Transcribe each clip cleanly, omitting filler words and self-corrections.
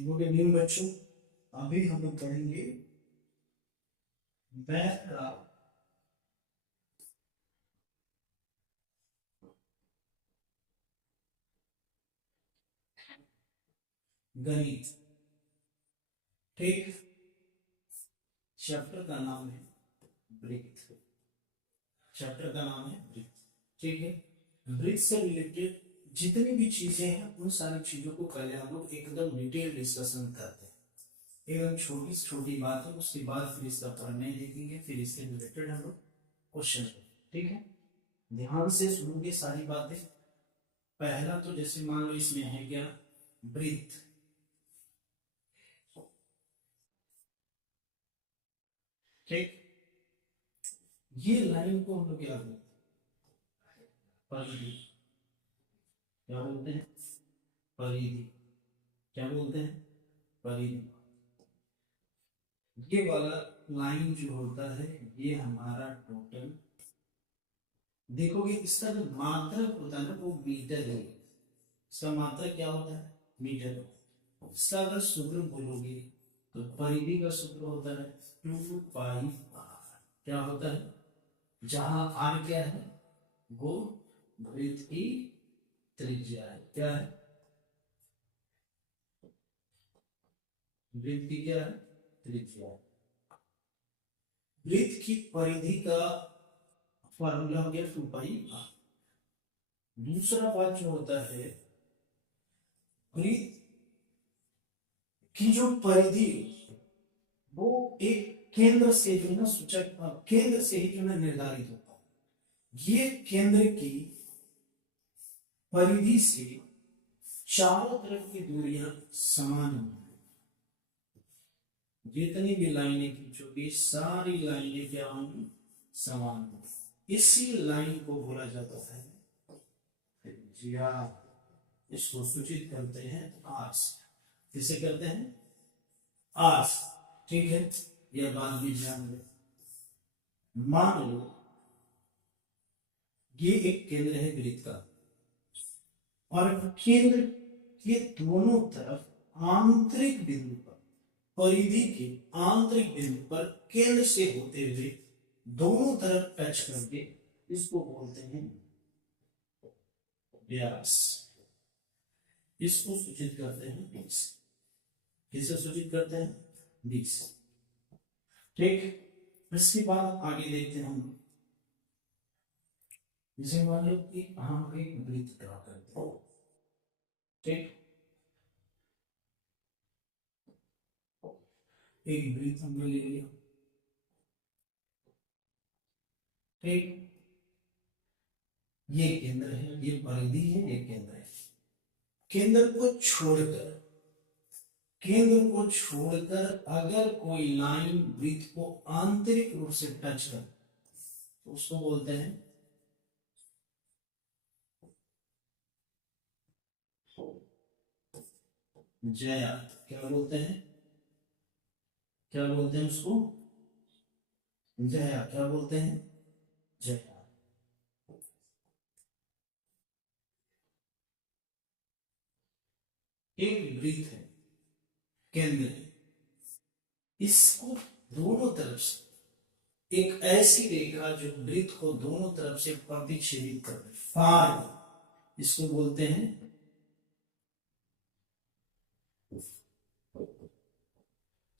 Good evening बच्चों। अभी हम लोग पढ़ेंगे मैथ का गणित। ठीक, चैप्टर का नाम है वृत्त। चैप्टर का नाम है वृत्त। ठीक है, वृत्त से रिलेटेड जितनी भी चीजें हैं उन सारी चीजों को पहले हम लोग एकदम डिटेल डिस्कशन करते हैं। एकदम छोटी छोटी बात है, उसके बाद फिर इसका प्रमेय देखेंगे, फिर इससे रिलेटेड हम लोग क्वेश्चन। ठीक है, ध्यान से सुनोगे सारी बातें। पहला तो जैसे मान लो इसमें है क्या, वृत्त। ठीक, ये लाइन को हम लोग क्या बोलते हैं, परिधि। क्या बोलते हैं, परिधि। क्या बोलते हैं, परिधि। ये वाला लाइन जो होता है ये हमारा टोटल, देखोगे इसका जो मात्रक होता है ना वो मीटर है। इसका मात्रक क्या होता है, मीटर। इसका अगर सूत्र बोलोगे तो परिधि का सूत्र होता है 2πr। क्या होता है, जहां r क्या है, वो वृत्त की त्रिज्या है। क्या है, वृत्त की क्या है, त्रिज्या। वृत्त की परिधि का फॉर्मूला हो गया 2πr। दूसरा बात जो होता है, वृत्त की जो परिधि वो एक केंद्र से जो ना सूचक केंद्र से ही जो है निर्धारित होता है। ये केंद्र की परिधि से चारों तरफ की दूरियां समान होंगी। जितनी भी लाइनें खींचोगी सारी लाइनें क्या होंगी, समान होंगी। इसी लाइन को बोला जाता है त्रिज्या। इसको सूचित करते हैं आर से। किसे करते हैं, आर। ठीक है, यह बात भी ध्यान दें। मान लो ये एक केंद्र है वृत्त का, और केंद्र के दोनों तरफ आंतरिक बिंदु पर, परिधि के आंतरिक बिंदु पर केंद्र से होते हुए दोनों तरफ टच करके इसको बोलते हैं व्यास। इसको सूचित करते हैं 20। किसे सूचित करते हैं, 20। ठीक, इसके बाद आगे देखते हैं हम। जैसे मान लो कि हम एक वृत्त ड्रा करते हैं। ठीक, एक वृत्त हमने ले लिया। ठीक, ये केंद्र है, ये परिधि है, ये केंद्र है। केंद्र को छोड़कर, केंद्र को छोड़कर अगर कोई लाइन वृत्त को आंतरिक रूप से टच कर तो उसको बोलते हैं ज्या। क्या बोलते हैं, क्या बोलते हैं उसको, ज्या। क्या बोलते हैं, ज्या। एक वृत्त है, केंद्र है, इसको दोनों तरफ से एक ऐसी रेखा जो वृत्त को दोनों तरफ से प्रतिच्छेदित कर दे, फार, इसको बोलते हैं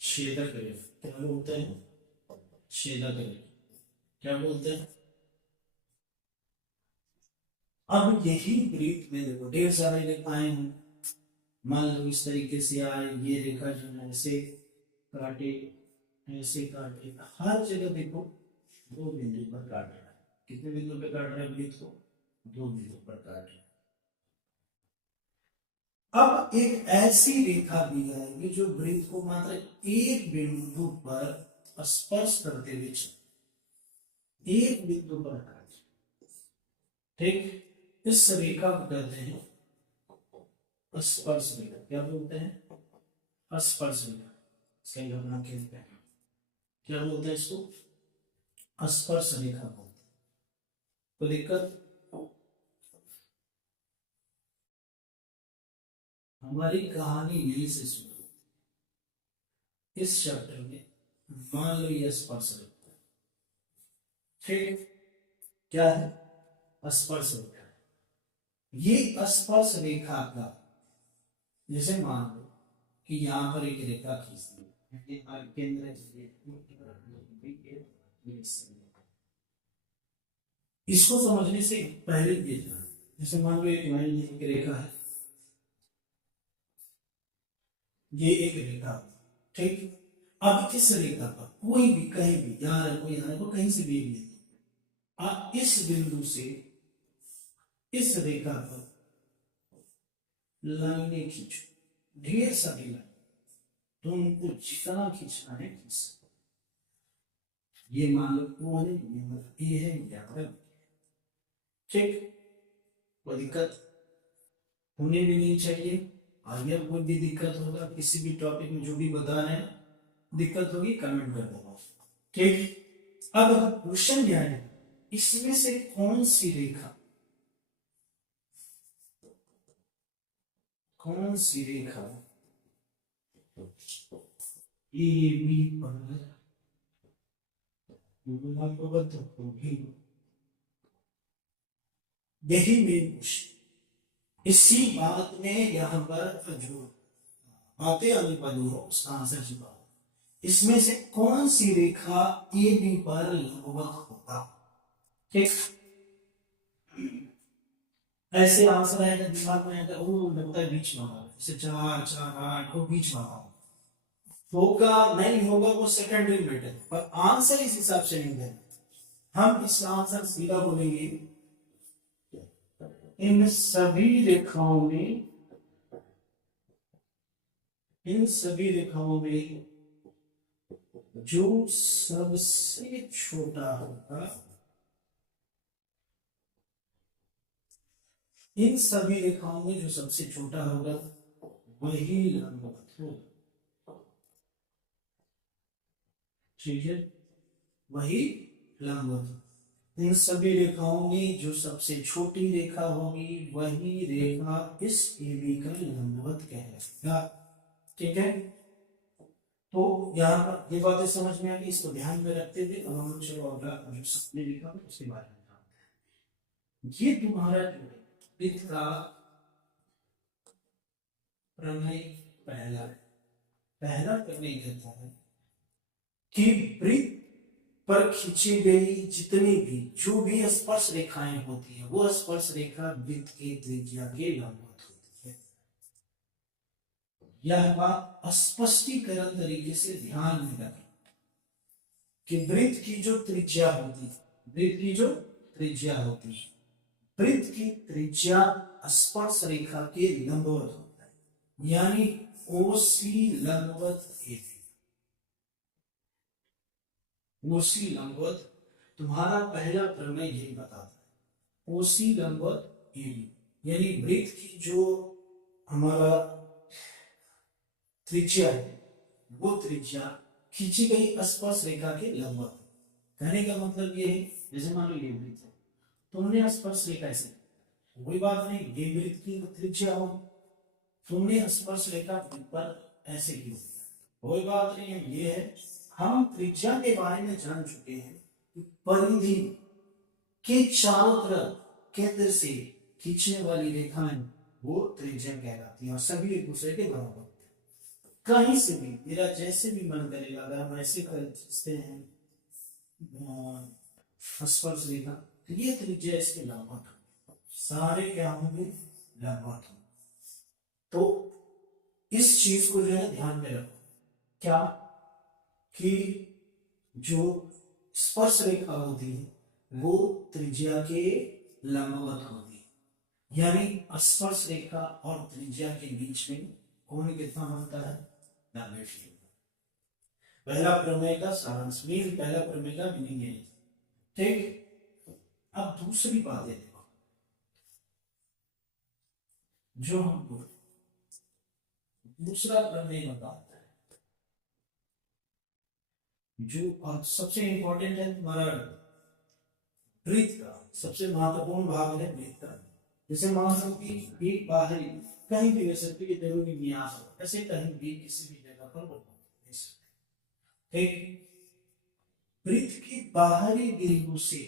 छेदक रेखा। क्या बोलते हैं, छेदक रेखा। क्या बोलते हैं। अब यही वृत्त में देखो ढेर सारे रेखाएं हैं। मान लो इस तरीके से आए, ये रेखा जो है ऐसे काटे, ऐसे काटे, हर जगह देखो दो बिंदु पर काट रहा है। कितने बिंदु पर काट रहा है वृत्त को, दो बिंदु पर काट रहा है। अब एक ऐसी रेखा दी जाएगी जो वृत्त को मात्र एक बिंदु पर स्पर्श करते हुए, एक बिंदु पर काटे। ठीक, इस रेखा को कहते हैं स्पर्श रेखा। क्या बोलते हैं, स्पर्श रेखा। सही अपना खेलते हैं, क्या बोलते हैं इसको, स्पर्श रेखा बोलते हैं। तो दिक्कत, हमारी कहानी यहीं से शुरू होती इस चैप्टर में मान लो ये स्पर्श रेखा, ठीक, क्या है स्पर्श रेखा। ये स्पर्श रेखा का जैसे मान लो कि यहाँ पर एक रेखा खींच दी, केंद्र इसको समझने से पहले ये जाना, जैसे मान लो एक रेखा है, ये एक रेखा, ठीक। अब इस रेखा पर कोई भी कहीं भी यहाँ रखो यहाँ रखो कहीं से भी आप इस बिंदु से इस रेखा पर लाइनें खींचो, ढेर सारी लाइन, तुमको जितना खींचना है खींच सकते। ये मान लो वो है, ये है, ये ठीक, कोई दिक्कत होने भी नहीं चाहिए। आगे कोई भी दिक्कत होगा किसी भी टॉपिक में जो भी बता रहे हैं, दिक्कत होगी कमेंट कर देना, ठीक। अब क्वेश्चन क्या है, इसमें से कौन सी रेखा ए बी पर लंबवत होगी, यही मेन क्वेश्चन। इसी बात में यहाँ पर जो बातें आने वाली हो उसका आंसर छुपा, इसमें से कौन सी रेखा ए बी पर लंबवत होगा, ठीक। ऐसे आंसर आएगा दिमाग में आएगा, वो लगता है बीच में होगा, जैसे 4 4 8 वो बीच में होगा नहीं होगा वो सेकेंडरी मैटर, पर आंसर इस हिसाब से नहीं देना। हम इस आंसर सीधा बोलेंगे इन सभी रेखाओं में जो सबसे छोटा होगा, इन सभी रेखाओं में जो सबसे छोटा होगा वही लंबवत होगा, ठीक है, वही लंबवत। इन सभी रेखाओं में जो सबसे छोटी रेखा होगी वही रेखा इस AB का लंबवत कहलाएगा, ठीक है। तो यहाँ पर ये बातें समझ में आ गई, इसको ध्यान में रखते हुए अब हम चलो अगला जो सपने लिखा उसके बारे में जानते हैं। ये तुम्हारा जो है वृत्त का प्रमेय पहला प्रमेय कहता है कि वृत्त पर खींची गई जितनी भी जो भी स्पर्श रेखाएं होती है वो स्पर्श रेखा वृत्त के त्रिज्या के लंबवत होती है। यह बात स्पष्टीकरण तरीके से ध्यान में रखें कि वृत्त की जो त्रिज्या होती है, वृत्त की त्रिज्या स्पर्श रेखा के लंबवत होता है, यानी OC लंबवत AB, OC लंबवत। तुम्हारा पहला प्रमेय यही बताता है, OC लंबवत AB, यानी वृत्त की जो हमारा त्रिज्या है वो त्रिज्या खींची गई स्पर्श रेखा के लंबवत। कहने का मतलब ये है, जैसे मान लो ये वृत्त है, तुमने स्पर्श रेखा ऐसे, कोई बात नहीं, ये वृत्त की त्रिज्या हो, तुमने स्पर्श रेखा पर ऐसे की, कोई बात नहीं है, ये है। हम त्रिज्या के बारे में जान चुके हैं कि परिधि के चारों तरफ केंद्र से खींचने वाली रेखाएं वो त्रिज्या कहलाती है और सभी एक दूसरे के बराबर। कहीं से भी मेरा जैसे भी मन करेगा, अगर हम ऐसे खींचते हैं स्पर्श रेखा, तो ये त्रिज्या इसके लंबवत हो, सारे क्या होंगे लंबवत हो। तो इस चीज को जो है ध्यान में रखो, क्या कि जो स्पर्श रेखा होती है वो त्रिज्या के लंबवत होती है, यानी स्पर्श रेखा और त्रिज्या के बीच में कौन कितना बनता है 90। पहला प्रमेय का सारांश, पहला प्रमेय का मीनिंग है, ठीक। अब दूसरी बात है, देखो जो हमको दूसरा प्रमेय बताता है, जो सबसे इंपॉर्टेंट है तुम्हारा वृत्त का सबसे महत्वपूर्ण भाग है वृत्त का। जैसे मान लो कि एक बाहरी कहीं भी वैसे जरूरी नहीं आ सकता, ऐसे कहीं भी किसी भी जगह पर ठीक। वृत्त की बाहरी बिंदु से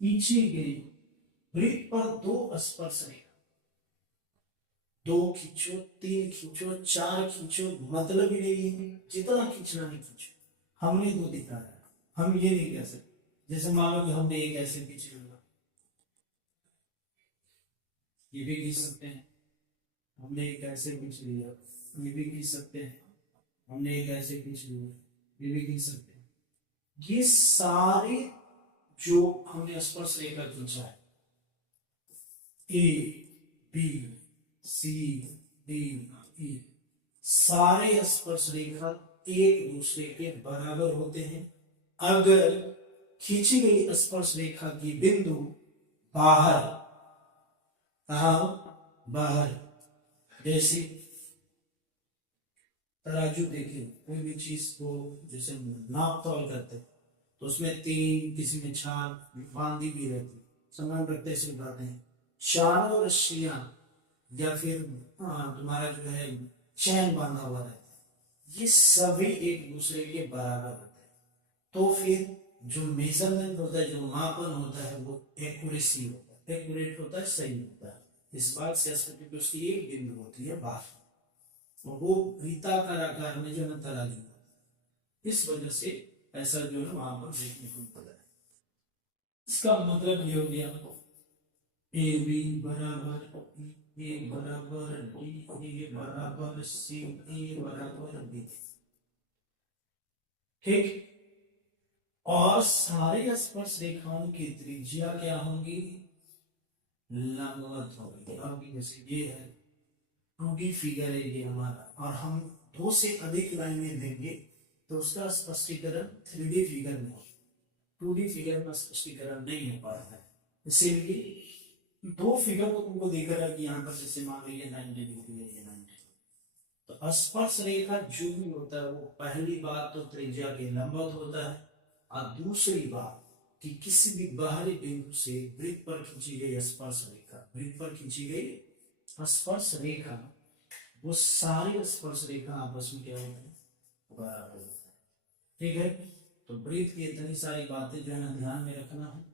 खींची गई वृत्त पर दो स्पर्श रेखा, दो खींचो, तीन खींचो, चार खींचो, मतलब ही नहीं है, जितना खींचना है खींचो। हमने दो दिखाया, हम ये नहीं कह सकते। जैसे मान लो कि हमने एक ऐसे खींच लिया, ये भी खींच सकते हैं। हमने एक ऐसे खींच लिया, ये भी खींच सकते हैं। हमने एक ऐसे खींच लिया, ये भी खींच सकते हैं। ये सारे जो हमने स्पर्श रेखा खींचा है, A B C D E, सारे स्पर्श रेखा एक दूसरे के बराबर होते हैं अगर खींची गई स्पर्श रेखा की बिंदु बाहर, कहा बाहर। जैसे तराजू देखिए, कोई भी चीज को जैसे नाप तोल करते हैं तो उसमें तीन, किसी में चार बांधी भी रहती, समान रखते से उठाते हैं। चारों रस्सियां या फिर तुम्हारा जो है चैन बांधा हुआ रहता है, ये सभी एक दूसरे के बराबर होते हैं। तो फिर जो मेजरमेंट होता है, जो मापन होता है, वो एक्यूरेसी होता है, एक्यूरेट होता है, सही होता है। इस बात से क्योंकि उसकी एक बिंदु होती है बाहर, वो वृत्ताकार आकार में जो है तराजू होता है। इस वजह से ऐसा जो है वहां पर देखने को मिलता है। इसका मतलब ये हो गया ए बी बराबर ए बराबर डी, ए बराबर सी, ए बराबर बी, ठीक। और सारे स्पर्श रेखाओं की त्रिज्या क्या होंगी? लंबवत होगी। अभी जैसे ये है, क्योंकि फिगर है ये हमारा, और हम दो से अधिक लाइनें देंगे तो उसका स्पष्टीकरण 3D फिगर में हो, 2D फिगर में स्पष्टीकरण नहीं हो पाता है। इसीलिए दो फिगर को तुमको दिख रहा है कि यहाँ पर जैसे मान लीजिए 90 डिग्री है, ये 90, तो स्पर्श रेखा जो भी होता है वो पहली बात तो त्रिज्या के लंबवत होता है, और दूसरी बात कि किसी भी बाहरी बिंदु से वृत्त पर खींची गई स्पर्श रेखा, वृत्त पर खींची गई स्पर्श रेखा, वो सारी स्पर्श रेखा आपस में क्या होते हैं? बराबर होते हैं, ठीक है। तो वृत्त की इतनी सारी बातें जो है ना ध्यान में रखना है,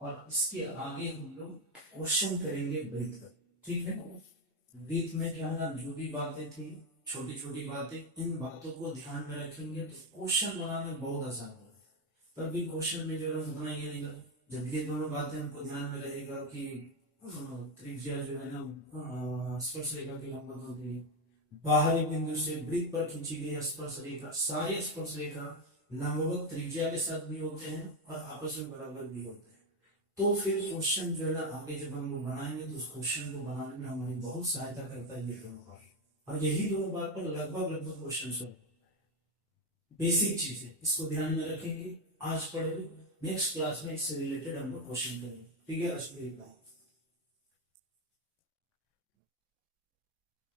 और इसके आगे हम लोग क्वेश्चन करेंगे वृत्त का, ठीक है। वृत्त में क्या है ना, जो भी बातें थी, छोटी छोटी बातें, इन बातों को ध्यान में रखेंगे तो क्वेश्चन बनाने बहुत आसान होगा। पर भी क्वेश्चन में जो है उतना ये नहीं लगता, जब ये दोनों बातें हमको ध्यान में रहेगा कि त्रिज्या जो है ना स्पर्श रेखा की लंबवत होती है, बाहरी बिंदु से वृत्त पर खींची गई स्पर्श रेखा, सारे स्पर्श रेखा लंबवत त्रिज्या के साथ भी होते हैं और आपस में बराबर भी होते हैं। तो फिर क्वेश्चन जो है ना आगे जब हम लोग बनाएंगे तो उस क्वेश्चन को बनाने में हमारी बहुत सहायता करता है ये दोनों बात, और यही दोनों बात पर लगभग क्वेश्चन सॉल्व, बेसिक चीज है, इसको ध्यान में रखेंगे। आज पढ़े, नेक्स्ट क्लास में इससे रिलेटेड हम लोग क्वेश्चन करेंगे, ठीक है। आज के लिए